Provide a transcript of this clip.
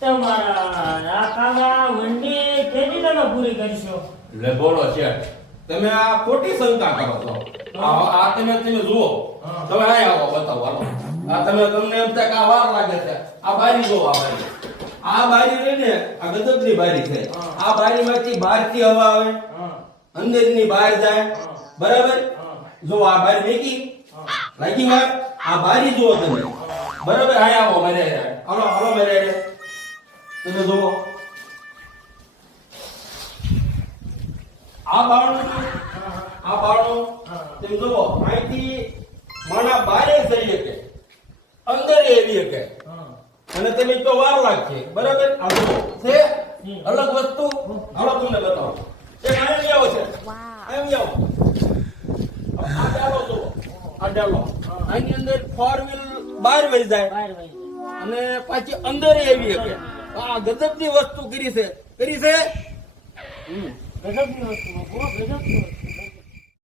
તમારા આ કામા વંડી કેદી તમે પૂરી કરશો? લે બોલો છે તમે આ ખોટી શંકા કરો છો. આ તમે જુઓ, તમે અહીં આવો બતાવો હાલો. આ તમને એમ થાય કે આ વાર લાગે છે. આ બારી જોવો, આ બારી રહી ને આ ગજબની બારી છે. આ બારીમાંથી બહારથી હવા આવે, અંદરની બહાર જાય, બરાબર? જો આ બારી મેકી લાગી વાર, આ બારી જુઓ તમે, બરાબર? અહીં આવો મને, હાલો હાલો મને, તમે જુઓ આ બારણું તમે જુઓ, અહીંથી માણા બારે જઈ શકે, અંદર એવી શકે, અને તમે તો વાર લાગશે, બરાબર? આ જુઓ છે અલગ વસ્તુ. હાલો તમને બતાવો, એક અહીં આવો છે, અહીં આવો, આ ડાલો જુઓ, આ ડાલો, આની અંદર 4 વ્હીલ બહાર વહી જાય, બહાર વહી અને પાછી અંદર એવી શકે. આ ગજબની વસ્તુ કરી છે. ગજબની વસ્તુ, બહુ ગજબની વસ્તુ.